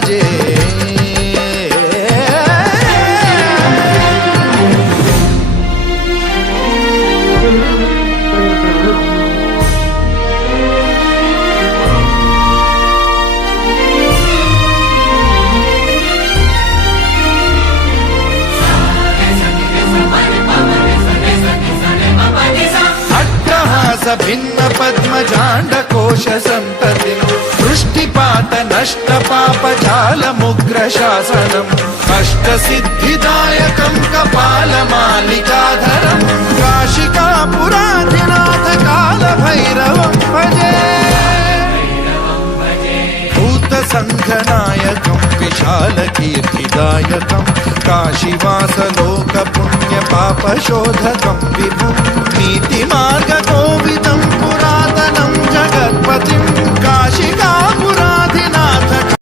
భజే. భిన్న పద్మజాండకోశ సంతతి వృష్టిపాత నష్ట పాపజాలముగ్ర శాసనం అష్ట సిద్ధిదాయకం కపాలమాలికాధరం కాశికాపురాధినాథ కాల భైరవం భజే. భూత సంఘనాయకం విశాల కీర్తిదాయకం కాశీవాసలోక పుణ్య పాపశోధకం విభుం నీతి మార్గ కోవిదం పురాతనం జగత్పతిం కాశీ